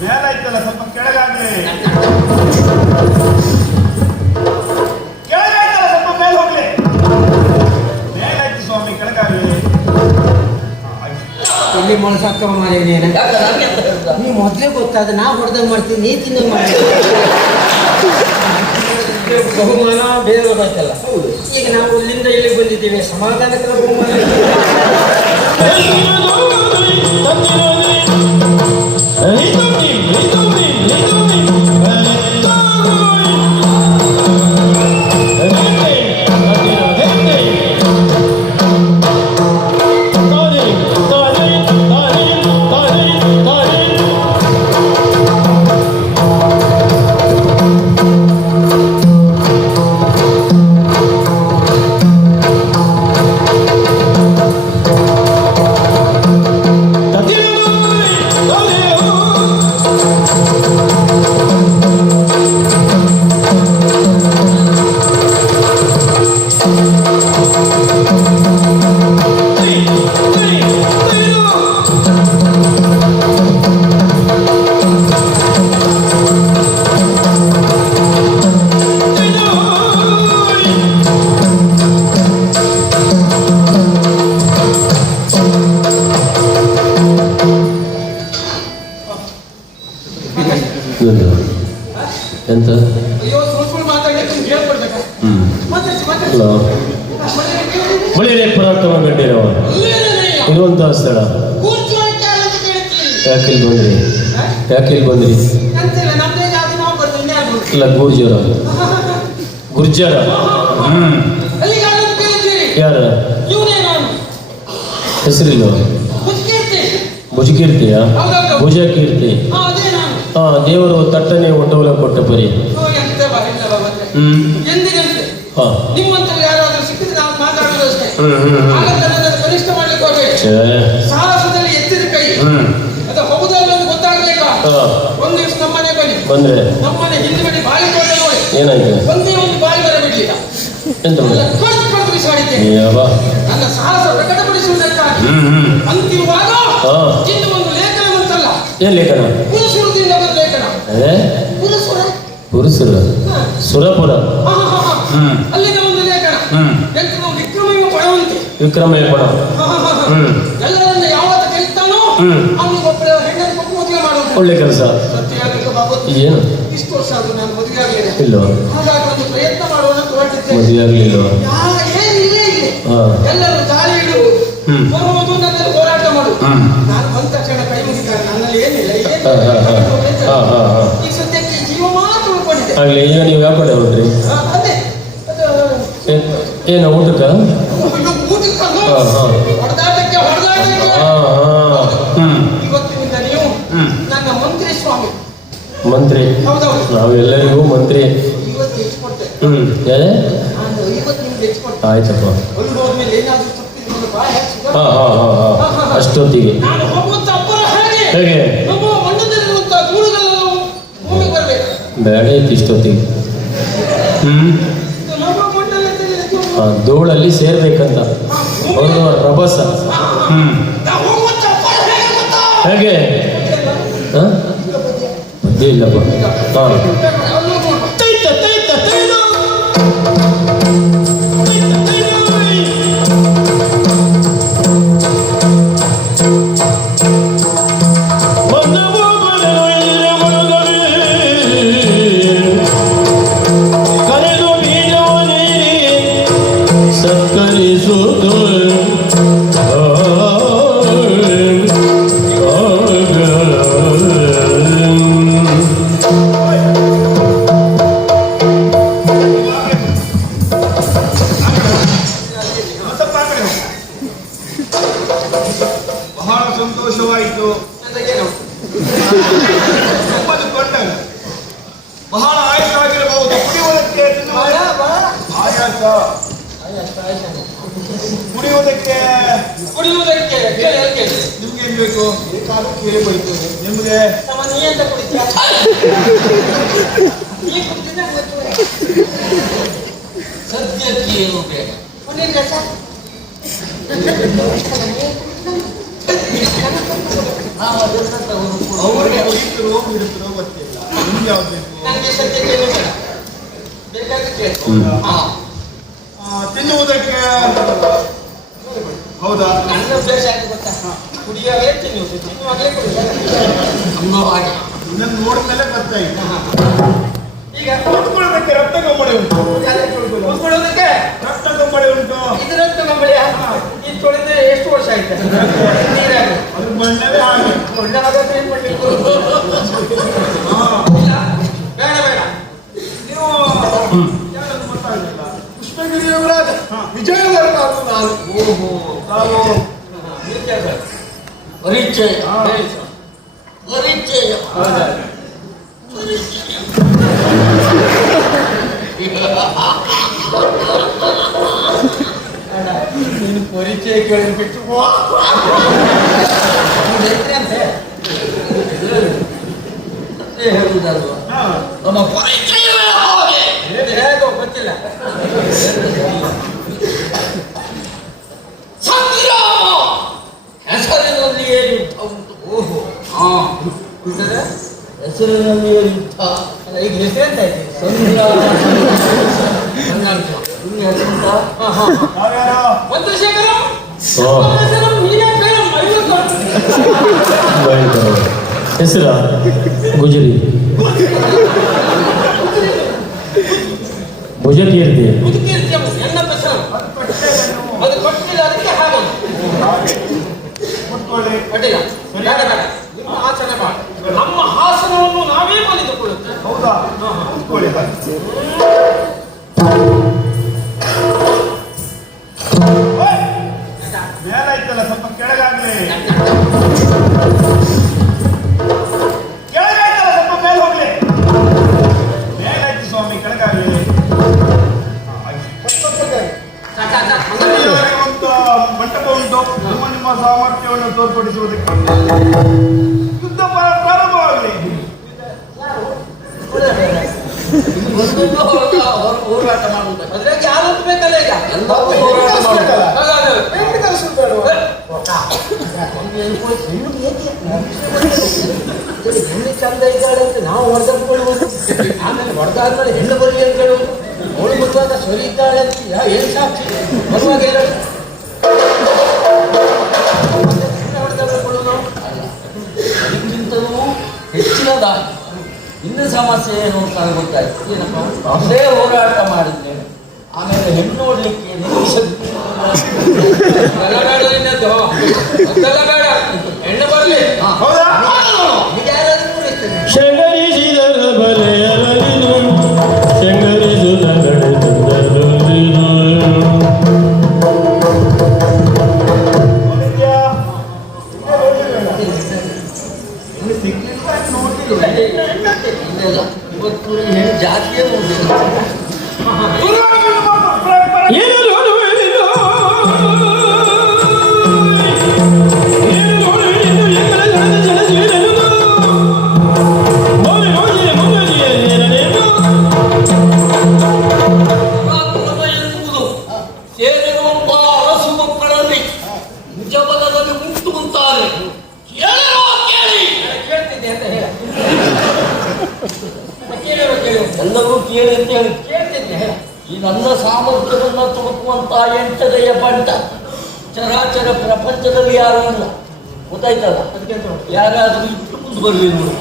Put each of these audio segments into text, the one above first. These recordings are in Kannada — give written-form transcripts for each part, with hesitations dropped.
ಮೇಲಾಯ್ತಲ್ಲ, ಸ್ವಲ್ಪ ಕೆಳಗಾಗ್ಲಿ. ಸ್ವಲ್ಪ ಮೇಲೆ ಹೋಗ್ಲಿ. ಮೇಲಾಯ್ತು ಸ್ವಾಮಿ, ಕೆಳಗಾಗ್ಲಿ. ಇಲ್ಲಿ ಮೊಳಸಾಕ ಮಾರಿ ನೀ ಮೊದ್ಲೇ ಗೊತ್ತಾದ ನಾ ಹೊಡೆದಂಗ್ ಮಾಡ್ತೀನಿ, ನೀ ತಿನ್ನಂಗ್ ಮಾಡ್ತೀನಿ. ಬಹುಮಾನ ಬೇರೆ ಗೊತ್ತಾಯ್ತಲ್ಲ. ಈಗ ನಾವು ಇಲ್ಲಿಂದ ಇಲ್ಲಿ ಬಂದಿದ್ದೀವಿ, ಸಮಾಧಾನಕರ ಬಹುಮಾನ. ಎಂತ ಮಳೆನೇ ಪರಾಕ್ರಮ ಗಂಡಿರವ ಇರುವಂತಹ ಸ್ಥಳ. ಯಾಕಿಲ್ ಬಂದ್ರಿ? ಇಲ್ಲ, ಗುರ್ಜರ. ಯಾರ ಹೆಸರಿಲ್ಲ? ಭುಜಕೀರ್ತಿಯ? ಭುಜಕೀರ್ತಿ. ದೇವರು ತಟ್ಟನೆ ಒಡ್ಡವಲ ಕೊಟ್ಟ ಪರಿ. ಬಂದ್ರೆ ಏನಾಯ್ತು? ಎಂತ ಏನ್ ಲೇಖನ? ಪುರುಷರ ಸುರಪುರ. ವಿಕ್ರಮ ಪಡ. ಒಳ್ಳೆ ಕೆಲಸ. ಏನು ಇಲ್ಲೋ? ಮದುವೆ ಆಗ್ಲಿಲ್ಲ? ಆಗ್ಲಿ. ಈಗ ನೀವು ಯಾವ ಕಡೆ ಹೋಗ್ರಿ? ಏನು ಊಟಕ್ಕ? ಮಂತ್ರಿ ನಾವೆಲ್ಲರಿಗೂ ಮಂತ್ರಿ. ಆಯ್ತಪ್ಪ. ಅಷ್ಟೊತ್ತಿಗೆ ಹೇಗೆ ಬೇಡ ಇತ್ತು ಇಷ್ಟೊತ್ತಿಗೆ. ಧೂಳಲ್ಲಿ ಸೇರ್ಬೇಕಂತ ಅವರು ರಭಸ. ಹೇಗೆ ಬುದ್ಧಿ ಇಲ್ಲಪ್ಪ. ಸಂತೋಷವಾಯಿತು. ಬಹಳ ಆಯಸ್ಸಾಗಿರಬಹುದು. ಕುಡಿಯುವುದಕ್ಕೆ ಕುಡಿಯುವುದಕ್ಕೆ ನಿಮ್ಗೆ ಏನ್ ಬೇಕು? ಬೇಕಾದ್ರೂ ಕೇಳಿ ಹೋಯ್ತು ನಿಮ್ಗೆ. ಸದ್ಯಕ್ಕೆ ಏನು ಬೇಡ. ಅವ್ರಿಗೆ ಉಳಿತರೋ ಬಿಡುತ್ತರೋ ಗೊತ್ತಿಲ್ಲ. ನಿಮ್ಗೆ ಯಾವ್ದು ಬೇಕು? ನನಗೆ ಸದ್ಯಕ್ಕೆ ಏನು ಬೇಡ. ಬೇಕಾದ್ರೆ ಕೇಳು. ತಿನ್ನುವುದಕ್ಕೆ ಹೌದಾ? ನನ್ನ ಉದ್ದೇಶ ಆಯ್ತು ಗೊತ್ತಾ? ಕುಡಿಯಾಗಲೇ ತಿನ್ನುವುದು, ತಿನ್ನುವಾಗಲೇ ಕುಡಿಯೋದು. ಅನ್ನೋ ಹಾಗೆ ಇದನ್ನು ನೋಡಿದ್ಮೇಲೆ ಗೊತ್ತಾಯ್ತು. ಈಗ ಕುತ್ಕೊಳ್ಳೋದಕ್ಕೆ ರಕ್ತ ಕಂಬಳಿ ಉಂಟು. ಕುತ್ಕೊಳ್ಳೋದಕ್ಕೆ ರಕ್ತ ಕಂಬಳಿ ಉಂಟು. ಇದರಂತ ನಮ್ಮಲ್ಲಿ ಇದು ತೊಳೆದ್ರೆ ಎಷ್ಟು ವರ್ಷ ಆಯ್ತು? ನೀರಾಗ ಅದು ಬಣ್ಣವೇ ಹಾಗೆ. ಒಳ್ಳೆ ಆಗೋದು ಏನ್ ಮಾಡ್ಲಿಕ್ಕೆ? ಇಲ್ಲ, ಬೇಡ ಬೇಡ. ನೀವು ಯಾರನ್ನು ಗೊತ್ತಾಗಲಿಲ್ಲ. ಪುಷ್ಪಗಿರಿಯವರಾದ ವಿಜಯವರ್ಮ ಅದು ನಾನು. ಓಹೋ, ನಾವು ಪರಿಚಯ ಪರಿಚಯ ನೀನು ಪರಿಚಯ ಕೇಳಿಬಿಟ್ಟು ಅಂತೆ ಹೇಳುವುದಲ್ವಾ? ನಮ್ಮ ಪರಿಚಯವೇ ಹಾಗೆ. ಹೇಗೋ ಗೊತ್ತಿಲ್ಲ. ಸಂಗ್ರಾಮ ಹೆಸರಿನಲ್ಲಿಯೇ ಯುದ್ಧ ಉಂಟು. ಓಹೋ, ಹೆಸರಿನಲ್ಲಿಯೇ ಯುದ್ಧ. ಈಗ ಹೆಸರೆಂತ ಆಯ್ತು? ಸಂಗ್ರಾಮ. ಚಂದ್ರಶೇಖರ ಹೆಸರ ಗುಜರಿ ಭುಜಕೀರ್ತಿ ನನ್ನ ಹೆಸರು ಅದು ಕೊಟ್ಟಿಲ್ಲ, ಅದಕ್ಕೆ ಹಾಗೆ ಅಡ್ಡಿಲ್ಲ. ಬೇಡ ಬೇಡ, ನಿಮ್ಮ ಆಚರಣೆ ಮಾಡಿ. ನಮ್ಮ ಹಾಸನವನ್ನು ನಾವೇ ಬಲಿದುಕೊಳ್ಳುತ್ತೆ. ಹೌದಾ? ಕೂತ್ಕೊಳ್ಳಿ. ಮೇಲಾಯ್ತಲ್ಲ, ಸ್ವಲ್ಪ ಕೆಳಗಾಗ್ಲಿ. ಕೆಳಗಾಯ್ತಲ್ಲ, ಸ್ವಲ್ಪ ಮೇಲೆ ಹೋಗ್ಲಿ. ಮೇಲಾಯ್ತು ಸ್ವಾಮಿ, ಕೆಳಗಾಗ್ಲಿ. ಒಂದು ಮಂಟಪ ಉಂಟು. ನಿಮ್ಮ ಸಾಮರ್ಥ್ಯವನ್ನು ತೋರ್ಪಡಿಸುವುದಕ್ಕೆ ಯುದ್ಧ ಪ್ರಾರಂಭವಾಗಲಿ. ಹೋರಾಟ ಮಾಡುವುದು ಅದ್ರಾಗ ಯಾವತ್ತು ಬೇಕಲ್ಲ. ಈಗ ಹೆಣ್ಣು ಚಂದ ಇದ್ದಾಳೆ ಅಂತ ನಾವು ಹೊಡೆದಕೊಳ್ಳುವುದು, ಆಮೇಲೆ ಹೊಡೆದಾದ್ಮೇಲೆ ಹೆಣ್ಣು ಬರಲಿ ಅಂತ ಹೇಳುವುದು. ಅವಳು ಬರುವಾಗ ಸರಿ ಇದ್ದಾಳೆ ಅಂತ ಏನು ಸಾಕ್ಷಿ? ಬರುವಾಗ ಅದಕ್ಕಿಂತಲೂ ಹೆಚ್ಚಿನದ ಇನ್ನು ಸಮಸ್ಯೆ ಏನು ಅಂತ ಗೊತ್ತಾಯ್ತು. ಏನಪ್ಪ, ಅದೇ ಹೋರಾಟ ಮಾಡಿದ್ದೇನೆ. ಆಮೇಲೆ ಹೆಣ್ಣು ನೋಡ್ಲಿಕ್ಕೆ ಬೇಡ, ಹೆಣ್ಣು ಬರಲಿ. ಶಂಗರಿಸಿದ ಬಲೆಯರಗಿದು ಶಂಗರಿಸುದ ಇವತ್ತು ಹೆಣ್ಣು ಜಾತಿಯೇ ನೋಡಿಲ್ಲ. ಸೇರಿರುವಂತಹ ಅರಸು ಮಕ್ಕಳಲ್ಲಿ ನಿಜಬಲದಲ್ಲಿ ಉಂಟು ಅಂತಾರೆ. ಕೇಳ್ತಿದ್ದೆ ಅಂತ ಹೇಳ, ಎಲ್ಲರೂ ಕೇಳಿ ಅಂತ ಹೇಳಿ ಕೇಳ್ತಿದ್ದೆ. ಈ ನನ್ನ ಸಾಮರ್ಥ್ಯವನ್ನು ತುಡುಕುವಂತಹ ಎಂಟದೆಯ ಬಂಟ ಚರಾಚರ ಪ್ರಪಂಚದಲ್ಲಿ ಯಾರು ಇಲ್ಲ. ಗೊತ್ತಾಯ್ತಲ್ಲ? ಯಾರಾದ್ರೂ ಇಟ್ಟು ಮುಂದೆ ಬರಲಿ ನೋಡಿ.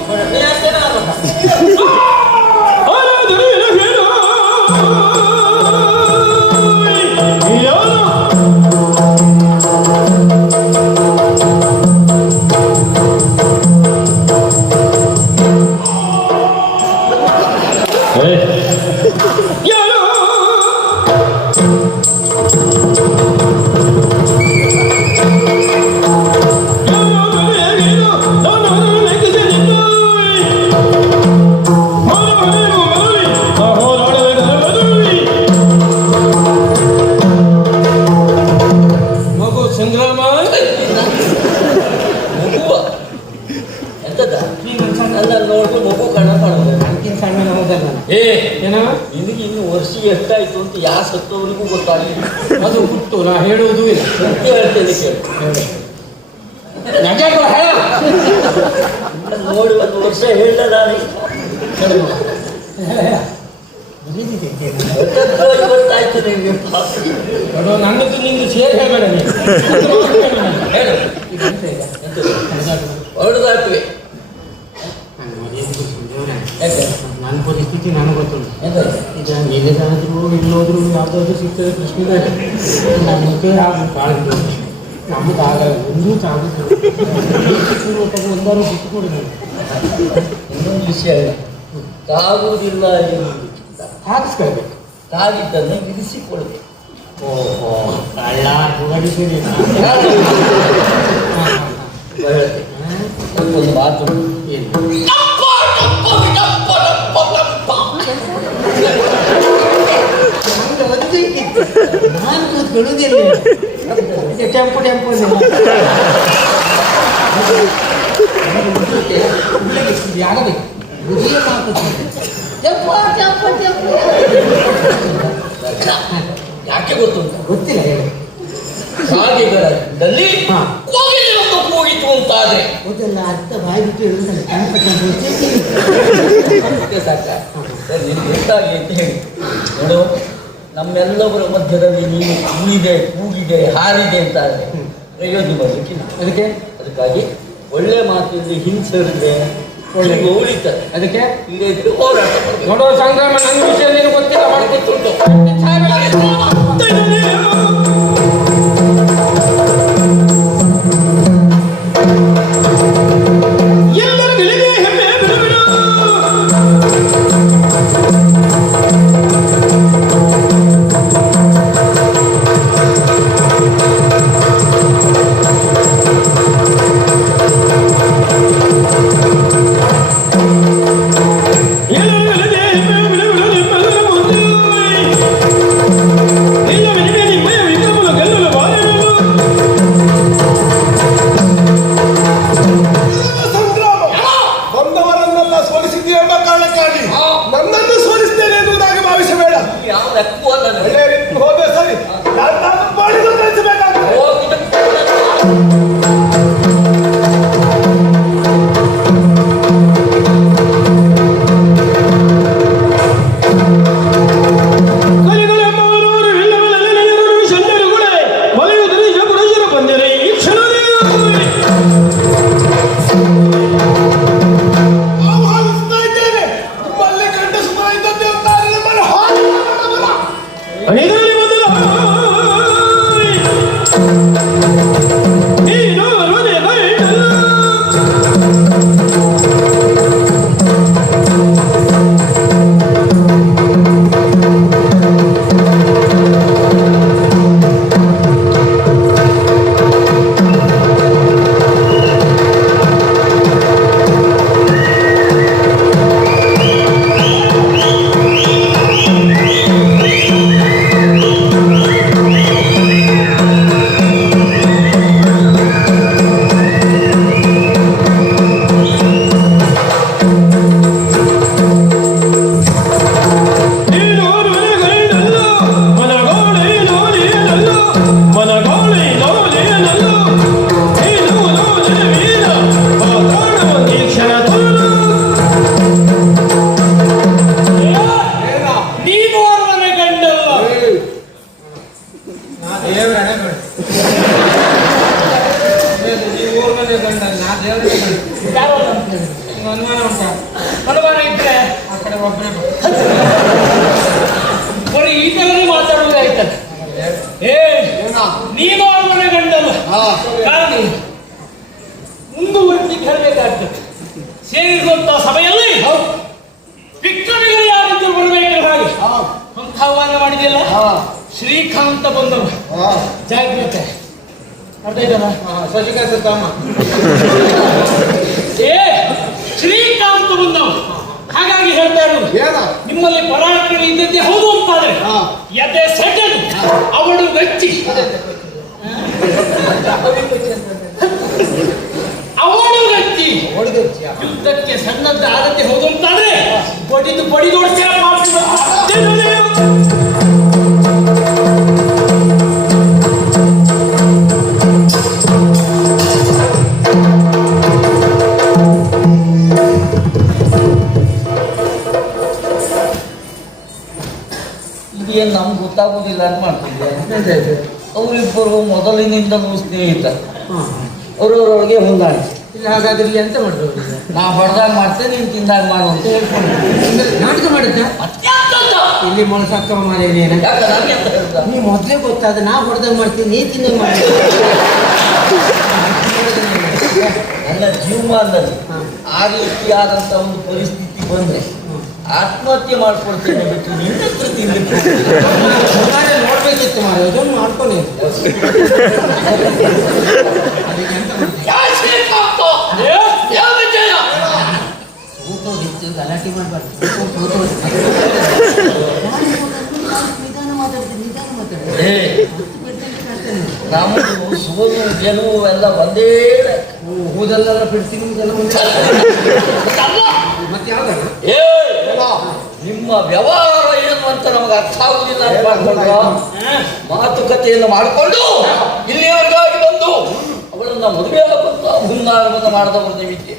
ನಿನಗೆ ಇನ್ನು ವರ್ಷಿಗೆ ಎಷ್ಟಾಯ್ತು ಅಂತ ಯಾ ಸತ್ತವರಿಗೂ ಗೊತ್ತಾಗಲಿಲ್ಲ. ಅದು ಹುಟ್ಟು ನಾ ಹೇಳುವುದೂ ಇಲ್ಲ. ಸತ್ಯ ಹೇಳ್ತೇನೆ ಕೇಳಿ. ನೋಡಿ 1 ವರ್ಷ ಹೇಳಿದ ನಾನು ಇವತ್ತಾಯ್ತು ನಿಮಗೆ. ನನ್ನದು ನಿಂದು ಸೇರಿ ಹೇಳಬೇಡ ಹೇಳು ಹೊರದಾಗ್ತವೆ. ನನ್ನ ಪರಿಸ್ಥಿತಿ ನನಗೆ ಗೊತ್ತುಂಟು. ಈಗ ಎಲ್ಲಾದರೂ ಇಲ್ಲೋದ್ರು ಯಾವುದಾದ್ರೂ ಸಿಗ್ತದೆ ಪ್ರಶ್ನೆ ನಮಗೆ ಕಾಳಿದ್ದು ನಮ್ಗೆ ಆಗಲ್ಲ. ಒಂದೂ ಆಗುತ್ತೆ ಒಂದಾರು ಬಿಟ್ಟು ಕೊಡಿ. ಇನ್ನೊಂದು ವಿಷಯ ತಾಗುವುದಿಲ್ಲ ಎನ್ನುವುದು ಹಾಕಿಸ್ಕೊಳ್ಬೇಕು. ತಾಗಿದ್ದನ್ನು ಇರಿಸಿಕೊಳ್ಬೇಕು. ಓಹೋ ಕಳ್ಳ ಹೊರಡಿಸಿರಿ. ಒಂದು ಮಾತು ಏನು ನಾನು ಕೂತ್ಕೊಳ್ಳುವುದಿಲ್ಲ. ಟೆಂಪು ಟೆಂಪು ಆಗಬೇಕು. ಯಾಕೆ ಗೊತ್ತುಂಟ? ಗೊತ್ತಿಲ್ಲ ಹೇಳಿ. ಸಾಗೆಗಳಲ್ಲಿ ಕೋಗಿಲೆಯೊಂದು ಕೂಗಿತು ಅಂತಾದ್ರೆ ಅದೆಲ್ಲ ಅರ್ಥ ಬಾಯಿ ಬಿಟ್ಟು ಹೇಳುವುದಲ್ಲ. ಸಾಕ ಸರ್ ನಿಮ್ಗೆ ಎಷ್ಟಾಗಿ ಅಂತ ಹೇಳಿ ನೋಡು. ನಮ್ಮೆಲ್ಲವರ ಮಧ್ಯದಲ್ಲಿ ನೀನು ಕೂಗಿದೆ ಕೂಗಿದೆ ಹಾರಿದೆ ಅಂತ ಆದರೆ ಪ್ರಯೋಜನ ಬರಲಿಕ್ಕಿಲ್ಲ. ಅದಕ್ಕಾಗಿ ಒಳ್ಳೆ ಮಾತಿನಲ್ಲಿ ಹಿಂಸರಿದ್ರೆ ಒಳ್ಳೆ ಉಳಿತಾರೆ. ಅದಕ್ಕೆ ಇಲ್ಲೇ ಇದ್ರೆ ಹೋರಾಟ ನೋಡೋ ಸಂಗ್ರಾಮ. ನನ್ನ ವಿಷಯ ನೀನು ಗೊತ್ತಿಲ್ಲ. ಗೊತ್ತುಂಟು. ನನ್ನನ್ನು ಸೋಲಿಸ್ತೇನೆ ಎನ್ನುವುದಾಗಿ ಭಾವಿಸಬೇಡ. ಯಾವ ಲೆಕ್ಕೂ ಅಲ್ಲ ನನಗೆ. ಒಳ್ಳೆ ರೀತಿ ಹೋದೆ ಸರಿ. ನಾನು ಮಾಡಿದ ಕಳಿಸಬೇಕಾಗ್ತದೆ. ಅನುಮಾನ ಉಂಟಾ? ಅನುಮಾನ ಇದ್ರೆ ಆ ಕಡೆ ಒಬ್ಬನೇ ಬರೀ ಈ ಥರನೇ ಮಾತಾಡುವುದಾಯ್ತದೆ. ನೀನು ಅವನ ಗಂಡಲ್ಲ, ಕಾರಣ ಮುಂದುವರಿಲಿಕ್ಕೆ ಹೇಳಬೇಕಾಗ್ತದೆ. ಸೇರಿರುವಂತ ಸಭೆಯಲ್ಲಿ ವಿಕ್ರಮಿಗಳು ಯಾರಿದ್ರು ಬರಬೇಕು ಹಾಗೆ ಅಂತ ಆಹ್ವಾನ ಮಾಡಿದೆಯಲ್ಲ. ಶ್ರೀಕಾಂತ ಬಂದವ, ಜಾಗ್ರತೆ ಅರ್ಥ ಆಯ್ತಲ್ಲ? ಶಶಿಕಾಂತ ತಮ್ಮ ಶ್ರೀಕಾಂತ ಬಂದವ. ಹಾಗಾಗಿ ಹೇಳ್ತಾ ಇರೋದು, ನಿಮ್ಮಲ್ಲಿ ಪರಾಕ್ರಮ ಇದ್ದದ್ದೇ ಹೌದು ಅಂತಾದ್ರೆ ಎದೆ ಸೆಟಲ್ ಅವಳು ಗಚ್ಚಿ ಅವಳು ಗಚ್ಚಿ ಯುದ್ಧಕ್ಕೆ ಸನ್ನದ್ಧ ಆದದ್ದೇ ಹೌದು ಅಂತಾದ್ರೆ ಬಡಿದು ಬಡಿದೋಡ್ತೀರ. ಆಗುದಿಲ್ಲ ಅಂತ ಮಾಡ್ತಿದ್ದೆ. ಅವರಿಬ್ಬರು ಮೊದಲಿನಿಂದಲೂ ಸ್ನೇಹಿತ, ಅವರವರೊಳಗೆ ಹೊಂದಾಣಿಕೆ. ಇಲ್ಲ ಹಾಗಾದ್ರೆ ಇಲ್ಲಿ ಎಂತ ಮಾಡ್ಬೋದು? ನಾ ಹೊಡೆದಾಗ ಮಾಡ್ತೇನೆ, ನೀನು ತಿಂದಾಗ ಮಾಡು ಅಂತ ಹೇಳ್ಕೊಂಡು ನಾಟಕ ಮಾಡಿದ್ದ ಇಲ್ಲಿ ಮೊಳಸಕ್ಕ ಮಾರಿ ನೀ ಮೊದ್ಲೇ ಗೊತ್ತಾದ ನಾ ಹೊಡೆದಾಗ ಮಾಡ್ತೀನಿ, ನೀ ತಿನ್ನ ಮಾಡಿ. ನನ್ನ ಜೀವಮಾನದಲ್ಲಿ ಆ ರೀತಿಯಾದಂಥ ಒಂದು ಪರಿಸ್ಥಿತಿ ಬಂದ್ರೆ ಆತ್ಮಹತ್ಯೆ ಮಾಡ್ಕೊಳ್ತೇನೆ ಬಿಟ್ಟು ನಿನ್ನ ಹತ್ರ ತಿನ್ಲಿಕ್ಕೆ ನೋಡ್ಬೇಕಿತ್ತು ಮಾರ, ಇದನ್ನು ಮಾಡ್ಕೊಂಡು ಸೂತೋಗಿತ್ತು, ಗಲಾಟೆ ಮಾಡಬಾರ್ದು. ನಿಧಾನ ಮಾತಾಡ್ತೀನಿ, ನಿಧಾನ ಮಾತಾಡ್ತೀನಿ. ನಮ್ಮದು ಸೋಲು ಗೆಲುವು ಎಲ್ಲ ಒಂದೇ. ಹೋದಲ್ಲೆಲ್ಲ ಬಿಡ್ತೀನಿ ಇದೆಲ್ಲ ಒಂದೇ. ಮತ್ತೆ ಯಾವ್ದಾರ ನಿಮ್ಮ ವ್ಯವಹಾರ ಏನು ಅಂತ ನಮಗೆ ಅರ್ಥ ಆಗುದಿಲ್ಲ ಅಂತ ಮಾಡ್ಕೊಂಡು ಮಾತುಕತೆಯನ್ನು ಮಾಡಿಕೊಂಡು ಇಲ್ಲಿಯವರೆಗಾಗಿ ಬಂದು ಅವಳನ್ನ ಮದುವೆ ಆಗುತ್ತ ಹುನ್ನಾರವನ್ನು ಮಾಡದವರು ನಿಮಿತ್ತೆ.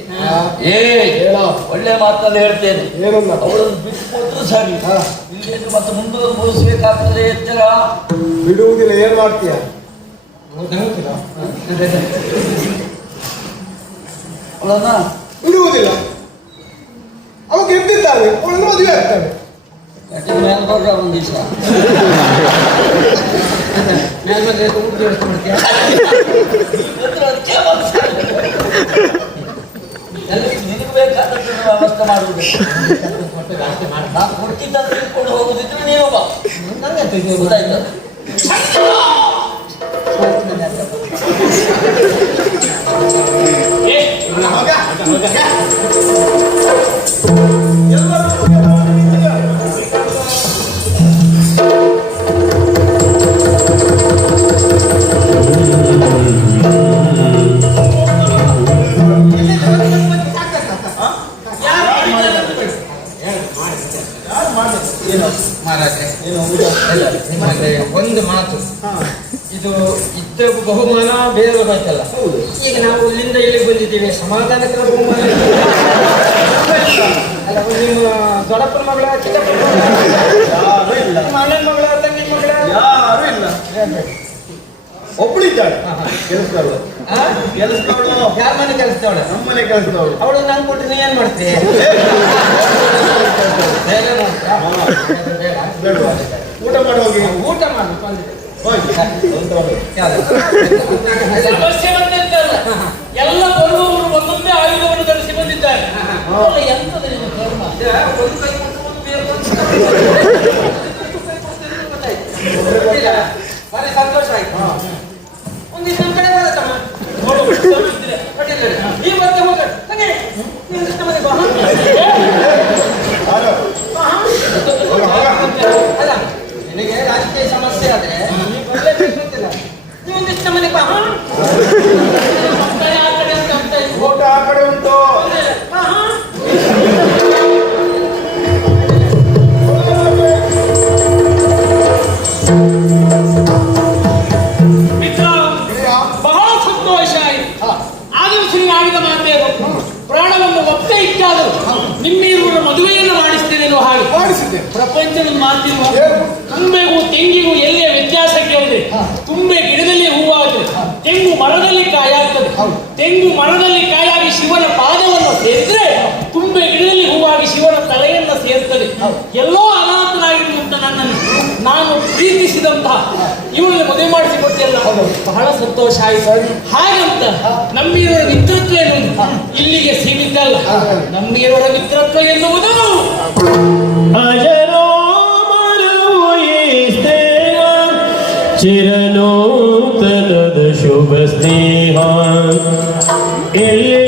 ಒಳ್ಳೆ ಮಾತಲ್ಲಿ ಹೇಳ್ತೇನೆ, ಅವಳನ್ನು ಬಿಟ್ಟುಕೊಟ್ರು ಸರಿ, ಇಲ್ಲಿ ಮತ್ತೆ ಮುಂದುವರಿಸಬೇಕಾಗ್ತದೆ. ಎಚ್ಚರ ಬಿಡುವುದಿಲ್ಲ. ಏನ್ ಮಾಡ್ತೀಯ? ಅವಳನ್ನ ಬಿಡುವುದಿಲ್ಲ. ಅವ ಗೆದ್ದಿದ್ದಾಳೆ, ಅವಳನ್ನು ಮದುವೆ ಆಗ್ತಾಳೆ. ಮೇಲೆ ಬರ್ರ ಒಂದು ದಿವಸ ನಿನಗೆ ಬೇಕಾದದ್ದು ವ್ಯವಸ್ಥೆ ಮಾಡುವುದು. ನಾನು ಕೊಡ್ತಿದ್ದಂತ ತಿಳ್ಕೊಂಡು ಹೋಗುದಿದ್ರೆ ನೀನೊಬ್ಬ ಗೊತ್ತಾಯ್ತು. ಒಂದು ಮಾತು, ಇದು ಇದ್ದ ಬಹುಮಾನ ಬೇರೆ ಹೋಯ್ತಲ್ಲ. ಈಗ ನಾವು ಇಲ್ಲಿಂದ ಇಲ್ಲಿಗೆ ಬಂದಿದ್ದೀವಿ, ಸಮಾಧಾನಕರ ಬಹುಮಾನ. ಅಲ್ಲ, ನಿಮ್ಮ ದೊಡ್ಡಪ್ಪನ ಮಗಳ, ಚಿಕ್ಕಪ್ಪನ ಮಗಳ, ನಿಮ್ಮ ಅಣ್ಣನ ಮಗಳ, ತಂಗಿನ ಮಗಳ ಯಾರು ಇಲ್ಲ. ಒಬ್ಬಳಿದ್ದಾಳೆ ಕೆಲಸದವಳು. ಯಾರ ಮನೆ ಕೆಲಸದವಳು? ನಮ್ಮನೆ ಕೆಲಸದವಳು. ಅವಳು ನಾನು ಕೊಟ್ಟು ನೀ ಏನ್ ಮಾಡ್ತೀಯ? ಊಟ ಮಾಡಿ ಹೋಗಿ. ಊಟ ಮಾಡು. ಸಮಸ್ಯೆ ಬಂದಿರ್ತಲ್ಲ, ಎಲ್ಲ ಬರುವವರು ಒಂದೊಂದೇ ಆಯುಧವನ್ನು ಧರಿಸಿ ಬಂದಿದ್ದಾರೆ. ಎಂತದ ನಿಮ್ಮ ಕರ್ಮ? ಒಂದು ಕೈ ಕೊಟ್ಟು ಒಂದು ಬೇರೆ ಭಾರಿ ಸಂತೋಷ ಆಯ್ತು. ಒಂದಿಷ್ಟು ನಮ್ಮ ಕಡೆ ಬರತ್ತಮ್ಮ. ಈ ಮತ್ತೆ ಹೋಗ ತಂಗಿ, ನೀವು ಮನೆಗೆ ಬಾ. ಅಲ್ಲ, ನಿನಗೆ ರಾಜಕೀಯ ಸಮಸ್ಯೆ ಆದ್ರೆ ನೀವು ಬರ್ಲೇಬೇಕಂತಿಲ್ಲ. ನೀವು ಒಂದಿಷ್ಟು ಮನೆಗೆ ಬಾ. ಆ ಕಡೆ ಅಂತ ಊಟ ಆ ಕಡೆ ಉಂಟು. ಬಹಳ ಸಂತೋಷ ಆಯಿತು. ಆದರೂ ಸಿರಿ ಆಡಿದ ಮಾತೇ ಪ್ರಾಣವನ್ನು ಒತ್ತೆ ಇಟ್ಟಾದರೂ ನಿಮ್ಮಿರುವ ಮದುವೆಯನ್ನು ಮಾಡಿಸ್ತೇನೆ ಅನ್ನೋ ಹಾಗೆ ಮಾಡಿಸಿದ್ದೆ. ಪ್ರಪಂಚದ ಮಾತಿರುವ ತುಂಬೆಗೂ ತೆಂಗಿಗೂ ಎಲ್ಲಿಯ ವ್ಯತ್ಯಾಸ ಕೇಳಿದೆ. ತುಂಬೆ ಗಿಡದಲ್ಲಿ ಹೂವಾಗ್ತದೆ, ತೆಂಗು ಮರದಲ್ಲಿ ಕಾಯಾಗ್ತದೆ. ತೆಂಗು ಮರದಲ್ಲಿ ಕಾಯಾಗಿ ಶಿವನ ಪಾದವನ್ನು ಸೇರಿದ್ರೆ ತುಂಬೆ ಗಿಡದಲ್ಲಿ ಹೂವಾಗಿ ಶಿವನ ತಲೆಯನ್ನು ಸೇರ್ತದೆ. ಎಲ್ಲೋ ಅನಾಥನಾಗಿರುವಂತ ನನ್ನನ್ನು ನಾನು ಪ್ರೀತಿಸಿದಂತಹ ಇವಳನ್ನು ಮದುವೆ ಮಾಡಿಸಿಕೊಟ್ಟಿಲ್ಲ, ಬಹಳ ಸಂತೋಷ ಆಯಿತು. ಹಾಗಂತ ನಮ್ಮಿಯವರ ಮಿತ್ರತ್ವ ಎನ್ನುವುದು ಇಲ್ಲಿಗೆ ಸೀಮಿತ ಅಲ್ಲ. ನಮ್ಮಿಯವರ ಮಿತ್ರತ್ವ ಎನ್ನುವುದು ಚಿರನೂತನದ ಶುಭ ಸ್ನೇಹ ಎಲ್ಲಿ